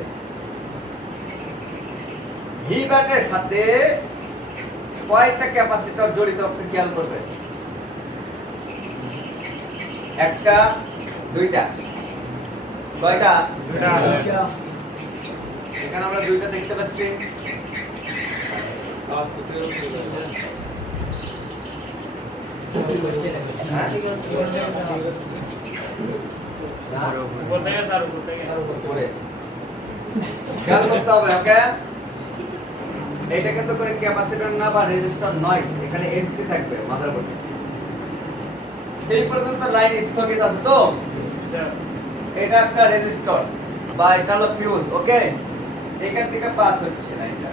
ভি ব্যাটের সাথে কয়টা ক্যাপাসিটর জড়িত আপনি খেয়াল করবেন? একটা, দুইটা, কয়টা? দুইটা। এখানে আমরা দুইটা দেখতে পাচ্ছি। হ্যাঁ? না? উপর থেকে স্যার, উপর থেকে। উপরে। খেয়াল করতে হবে, ওকে। এটা কিন্তু করে ক্যাপাসিটর না বা রেজিস্টর নয়, এখানে এনসি থাকবে মাদারবোর্ডে। এই পর্যন্ত লাইন স্থগিত আছে তো? এটা একটা রেজিস্টর বা এটা হলো ফিউজ, ওকে। এখান থেকে পাস হচ্ছে লাইনটা।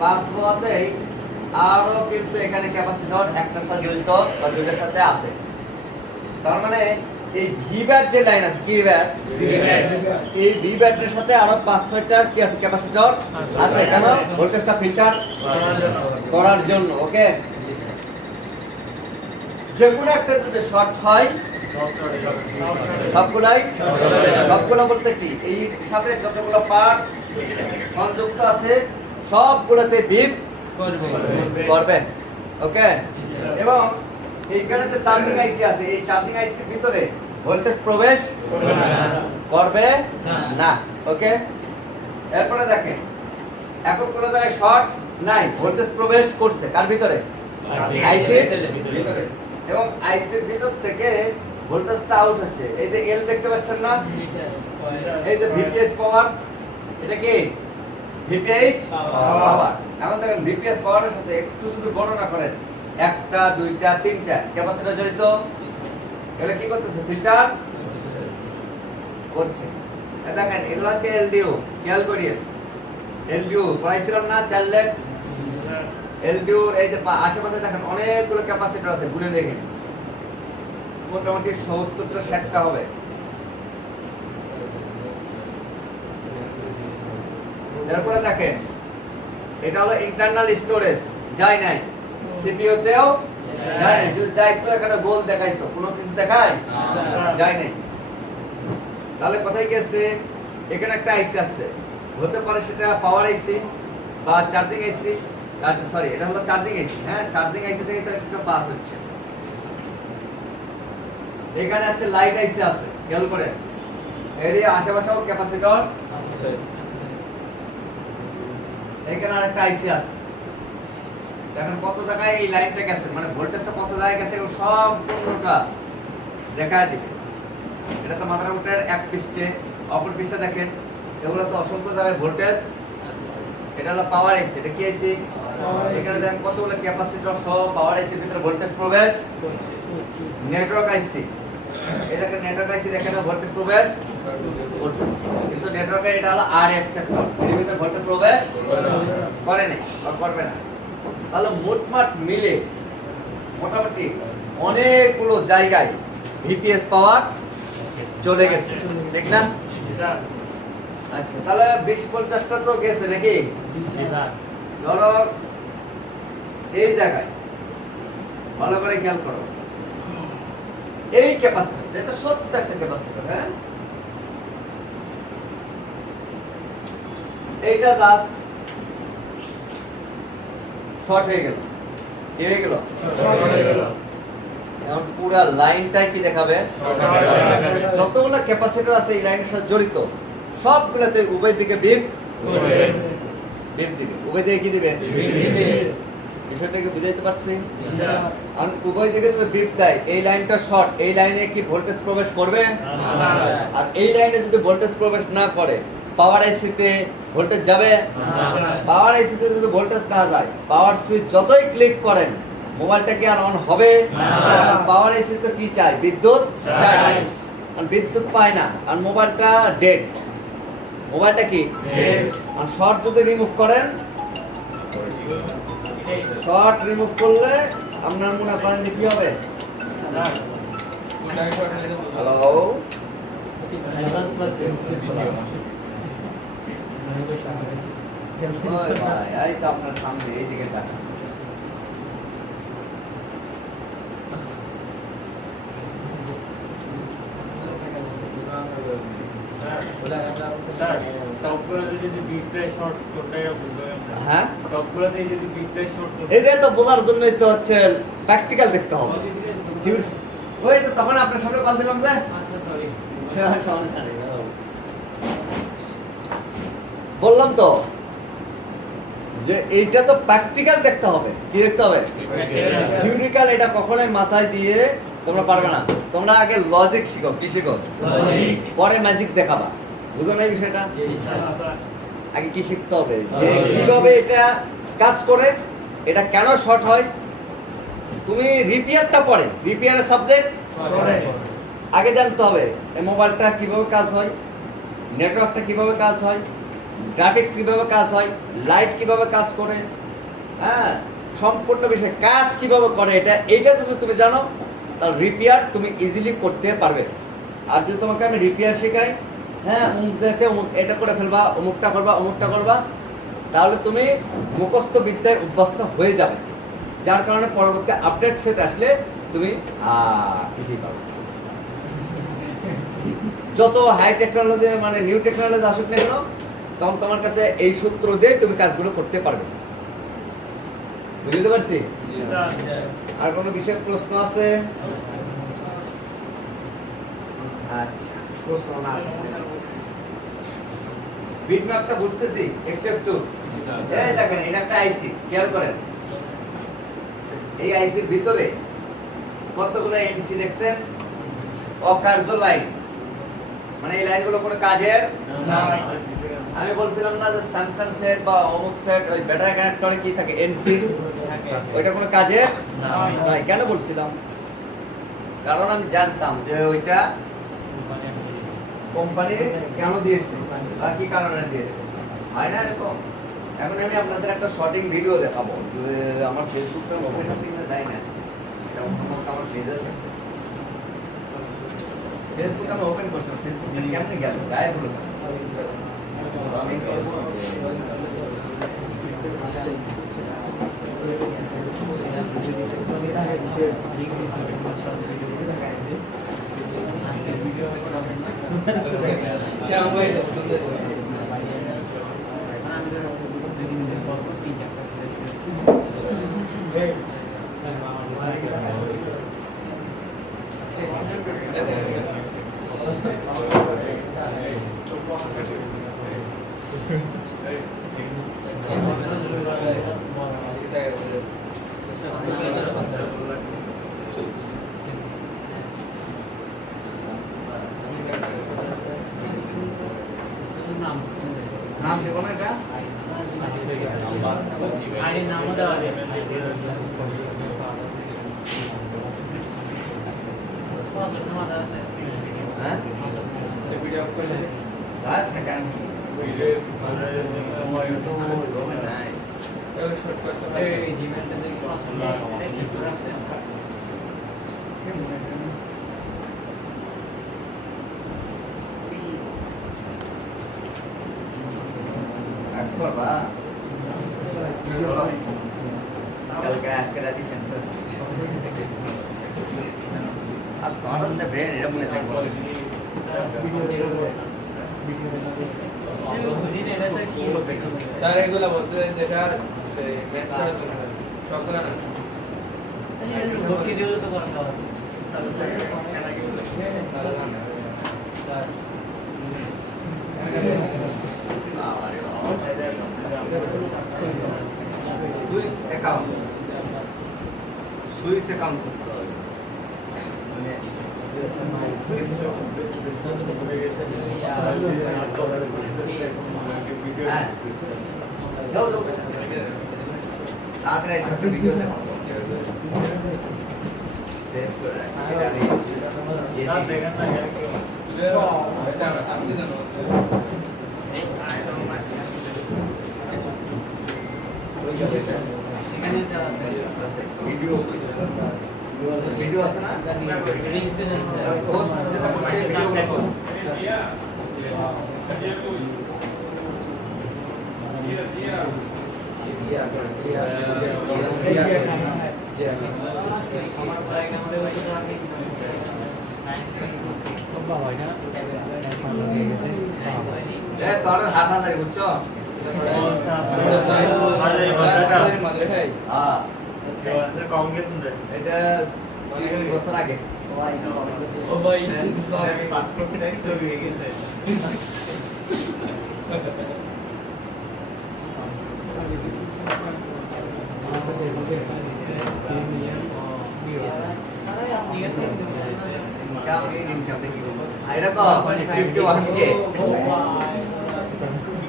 পাস হওয়াতেই আরো কিন্তু এখানে ক্যাপাসিটর একটার সাথে জড়িত বা দুইটার সাথে আছে। তার মানে এই ভি ব্যাট যে লাইন আছে, কি ব্যাট? এই ভি ব্যাটের সাথে আরো 5-6টা কি আছে ক্যাপাসিটর আছে, কেন? ভোল্টেজটা ফিল্টার করার জন্য, ওকে। যে কোনো একটা যদি শর্ট হয় সবগুলো বলতে কি এই সাথে যতগুলো পার্টস সংযুক্ত আছে সবগুলোতে বিপ করবে, ওকে। এবং এইখানে যে চার্জিং আইসি আছে এই চার্জিং আইসির ভিতরে ভোল্টেজ প্রবেশ করবে না, ওকে। এরপরে দেখেন এখন কোন জায়গায় শর্ট নাই, ভোল্টেজ প্রবেশ করছে কার ভিতরে? আইসির ভিতরে। এবং আইসির ভিতর থেকে ভোল্টেজটা আউট হচ্ছে। এই যে এল দেখতে পাচ্ছেন না, এই যে ভিপিএস পাওয়ার, এটা কি ভিপিএইচ পাওয়ার। এখন দেখেন ভিপিএস পাওয়ারের সাথে একটু যদি গণনা করেন, একটা, দুইটা, তিনটা ক্যাপাসিটর জড়িত, এগুলো কি করতেছে? ফিল্টার করছে। দেখেন এগুলো হচ্ছে এলডিও, খেয়াল করিয়ে। এলডিও পড়াইছিলাম না 4 লাখ। এলডিও এই যে আশেপাশে দেখেন অনেকগুলো ক্যাপাসিটর আছে, গুনে দেখেন মোটামুটি 70টা 60টা হবে। এরপরে দেখেন এটা হলো ইন্টারনাল স্টোরেজ, যায় নাই সিপিইউ তেও যায় নাই। যদি যায় তো এখানে গোল দেখাইতো, কোনো কিছু দেখায় যায় নাই। তাহলে কোথায় গেছে? এখানে একটা আইসি আছে, হতে পারে সেটা পাওয়ার আইসি বা চার্জিং আইসি। আচ্ছা সরি, এটা হলো চার্জিং আইসি। হ্যাঁ, চার্জিং আইসি থেকে তো একটা পাস হচ্ছে। এখানে আছে লাইট আইসি আছে, খেয়াল করেন এর আশেপাশেও ক্যাপাসিটর আছে। এখানে আরেকটা আইসি আছে, দেখেন কত জায়গায় এই লাইনটা গেছে, মানে ভোল্টেজটা কত জায়গায় গেছে এগুলো সম্পূর্ণটা দেখায় দিবে। এটা তো মাদারবোর্ডের এক পৃষ্ঠে, অপর পৃষ্ঠে দেখেন এগুলো তো অসংখ্য জায়গায় ভোল্টেজ। এটা হলো পাওয়ার আইসি, এটা কি আইসি? এখানে দেখেন কতগুলো ক্যাপাসিটর সহ পাওয়ার আইসির ভিতরে ভোল্টেজ প্রবেশ। নেটওয়ার্ক আইসি, এই দেখেন নেটওয়ার্ক আইসি এখানে ভোল্টেজ প্রবেশ করছে, কিন্তু নেটওয়ার্কের এটা হলো আরএফ সেক্টর, এর ভিতরে ভোল্টেজ প্রবেশ করে নাই বা করবে না। তাহলে মোটমাট মিলে মোটামুটি অনেকগুলো জায়গায় ভিপিএস পাওয়ার চলে গেছে, ঠিক না? আচ্ছা, তাহলে 20-50টা তো গেছে নাকি? ধরো এই জায়গায় ভালো করে খেয়াল করো, এই ক্যাপাসিটর, এটা ছোট্ট একটা ক্যাপাসিটর, হ্যাঁ, এইটা জাস্ট শর্ট হয়ে গেল। কি হয়ে গেল? এখন পুরো লাইনটাই কি দেখাবে? যতগুলো ক্যাপাসিটর আছে এই লাইনের সাথে জড়িত সবগুলোতে উভয় দিকে বিপ দিকে, উভয় দিকে কি দিবে? বিষয়টাকে বুঝাইতে পারছি? আর উভয় দিকে যদি বিপ দেয়, এই লাইনটা শর্ট, এই লাইনে কি ভোল্টেজ প্রবেশ করবে? আর এই লাইনে যদি ভোল্টেজ প্রবেশ না করে, পাওয়ার আইসিতে ভোল্টেজ যাবে? পাওয়ার আইসিতে যদি ভোল্টেজ না যায়, পাওয়ার সুইচ যতই ক্লিক করেন মোবাইলটা কি আর অন হবে? পাওয়ার আইসিতে কি চাই? বিদ্যুৎ চাই। আর বিদ্যুৎ পায় না, আর মোবাইলটা ডেড। মোবাইলটা কি আর শর্ট যদি রিমুভ করেন, শর্ট রিমুভ করলে আপনার মনে করেন যে কি হবে? হ্যালো, ওই ভাই, এই তো আপনার সামনে, এইদিকে তাকান। হ্যাঁ, এটাই তো বোঝার জন্যই তো হচ্ছে প্র্যাকটিক্যাল দেখতে হবে। ওই তো তখন আপনার সামনে কল দিলাম যে বললাম তো যে এইটা তো প্র্যাকটিক্যাল দেখতে হবে। কি দেখতে হবে? থিওরিক্যাল এটা কখনোই মাথায় দিয়ে তোমরা পারবে না। তোমরা আগে লজিক শিখো। কি শিখো? পরে ম্যাজিক দেখাবা। বুঝো না এই বিষয়টা? আগে কি শিখতে হবে যে কিভাবে এটা কাজ করে, এটা কেন শর্ট হয়। তুমি রিপেয়ারটা পড়ে, রিপেয়ারের সাবজেক্ট আগে জানতে হবে এই মোবাইলটা কিভাবে কাজ হয়, নেটওয়ার্কটা কিভাবে কাজ হয়, গ্রাফিক্স কিভাবে কাজ হয়, লাইট কিভাবে কাজ করে, হ্যাঁ সম্পূর্ণ বিষয় কাজ কিভাবে করে। এইটা যদি তুমি জানো তাহলে রিপেয়ার তুমি ইজিলি করতে পারবে। আর যদি তোমাকে আমি রিপেয়ার শেখাই, হ্যাঁ অমুক দেখে অমুক এটা করে ফেলবা, অমুকটা করবা, অমুকটা করবা, তাহলে তুমি মুখস্থ বিদ্যায় অভ্যস্ত হয়ে যাবে। যার কারণে পরবর্তী আপডেট সেট আসলে তুমি কিছুই পাবে। যত হাই টেকনোলজি মানে নিউ টেকনোলজি আসুক না কেন, তখন তোমার কাছে এই সূত্র দিয়ে তুমি কাজগুলো করতে পারবে। বুঝতে পারছি? আর কোনো বিষয়ে প্রশ্ন আছে? আচ্ছা, প্রশ্ন না বিটম্যাপটা বুঝতেছি একটু একটু। এই দেখেন, এটা একটা আইসি, খেয়াল করেন। এই আইসির ভিতরে কতগুলো এনসি দেখছেন? অকার্য লাইন, মানে এই লাইনগুলো কোনো কাজের না। আমি বলছিলাম না যে স্যামসাং সেট বা অমুক সেট ওই ব্যাটারি কানেক্টরে কি থাকে? এনসি। ওইটা কোনো কাজের না। কেন বলছিলাম? কারণ আমি জানতাম যে ওইটা কোম্পানি কেন দিয়েছে বা কি কারণে দিয়েছে, হয় না এরকম? এখন আমি আপনাদের একটা শর্টিং ভিডিও দেখাবো, যে আমার ফেসবুকটা ওপেন আছে কিনা জানি না, এটা আমার পেজে আছে। ফেসবুক আমি ওপেন করছি, ফেসবুকটা কেমনে গেল গায়ে হলো কেন? নাম দেব না এটা? হ্যাঁ, সাত টাকা করবা কালকে আজকে রাতে সেন্সর আর তোমার হচ্ছে ব্রেন, এটা মনে থাকবে। স্যার এগুলো বলছে যেটা সবগুলো না সুইচ অ্যাকাউন্ট সুইচে কাউন্ট করতে হবে মানে সুইচ হ্যাঁ যাও যাও তাড়াতাড়ি এসে একটা ভিডিও দেখো সেভ করে রাখি এটা নেই এটা আপনি জানো ভিডিও ভিডিও আছে না পোস্ট যেটা করছে ভিডিও তোর হাত হাত বুঝছো মাদ্রে ভাই হ্যাঁ এটা 3 বছর আগে ও ভাই পাসপোর্ট সাইজ ছবি হয়ে গেছে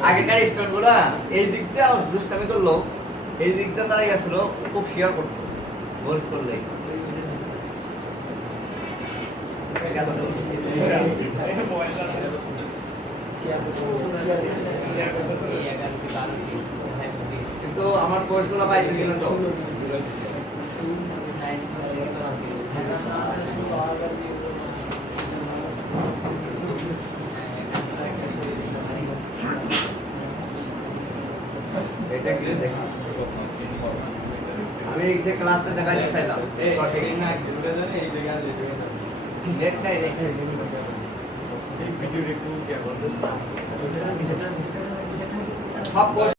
আগেকার স্টুডেন্ট গুলা এই দিক দিয়ে দুষ্টামি করলো এই দিক দিয়ে তারা গেছিল খুব শেয়ার করতো গোল করলে কিন্তু আমার কোর্স গুলো পাইতেছিল তো এটা কি দেখি আমি এই যে ক্লাসটা দেখাইতে চাইলাম এই ঠিক না দুটো জানে এই জায়গা যেতে হবে নেট নাই রে এই ভিডিও একটু কে বলতে সব কোর্স